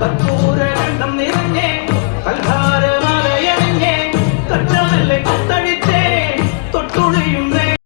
கற்பூர கண்டம்